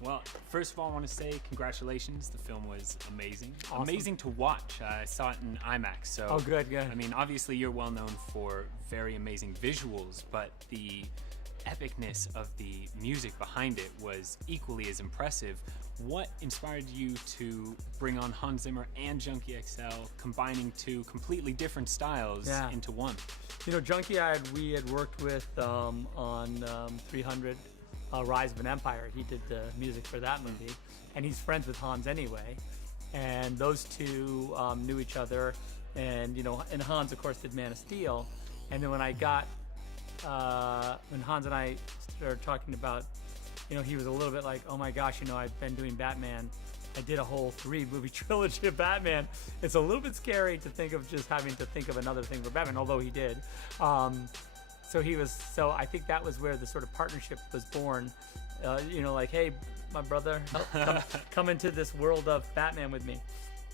Well, first of all, I want to say congratulations. The film was amazing. Awesome. Amazing to watch. I saw it in IMAX. So, Oh, good. I mean, obviously you're well known for very amazing visuals, but the epicness of the music behind it was equally as impressive. What inspired you to bring on Hans Zimmer and Junkie XL, combining two completely different styles into one? You know, Junkie, we had worked with on 300, Rise of an Empire. He did the music for that movie, and he's friends with Hans anyway. And those two knew each other, and and Hans, of course, did Man of Steel. And then when Hans and I started talking about, he was a little bit like, oh my gosh, I've been doing Batman. I did a whole 3-movie trilogy of Batman. It's a little bit scary to think of just having to think of another thing for Batman, although he did. So I think that was where the sort of partnership was born. Like, hey, my brother, come into this world of Batman with me.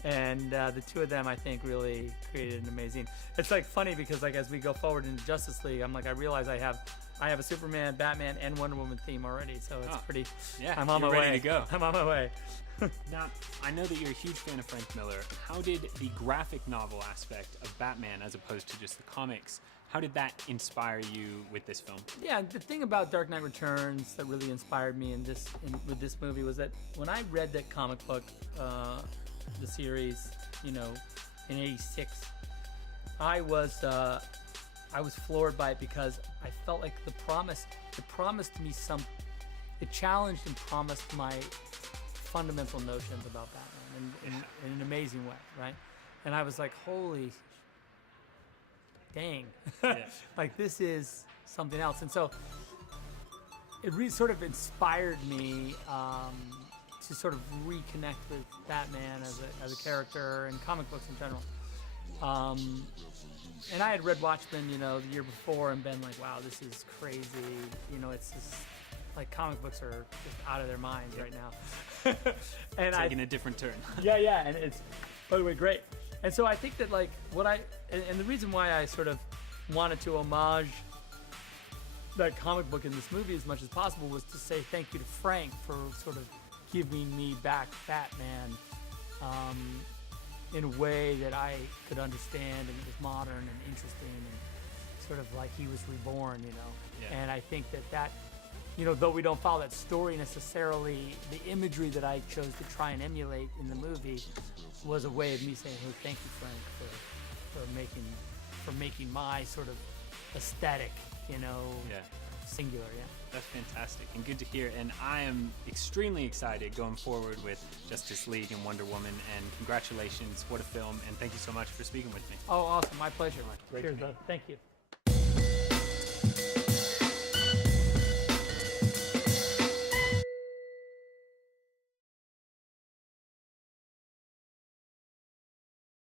And the two of them, I think, really created an amazing. It's like funny because like as we go forward into Justice League, I'm like, I realize I have a Superman, Batman, and Wonder Woman theme already. So it's pretty. Yeah, I'm on my way. Ready to go. I'm on my way. Now, I know that you're a huge fan of Frank Miller. How did the graphic novel aspect of Batman, as opposed to just the comics, how did that inspire you with this film? Yeah, the thing about Dark Knight Returns that really inspired me with this movie was that when I read that comic book, the series, in '86, I was floored by it because I felt like it promised me it challenged and promised my fundamental notions about Batman in an amazing way, right? And I was like, holy dang, like this is something else. And so it really sort of inspired me to sort of reconnect with Batman as a character and comic books in general. And I had read Watchmen, the year before and been like, wow, this is crazy. It's just like comic books are just out of their minds right now. And taking a different turn. yeah, and it's, by the way, great. And so I think that like and the reason why I sort of wanted to homage that comic book in this movie as much as possible was to say thank you to Frank for sort of giving me back Batman in a way that I could understand, and it was modern and interesting and sort of like he was reborn, Yeah. And I think that though we don't follow that story necessarily, the imagery that I chose to try and emulate in the movie was a way of me saying, hey, thank you, Frank, for making my sort of aesthetic, singular, yeah. That's fantastic and good to hear. And I am extremely excited going forward with Justice League and Wonder Woman. And congratulations, what a film! And thank you so much for speaking with me. Oh, awesome, my pleasure. Great. Cheers, brother. Thank you.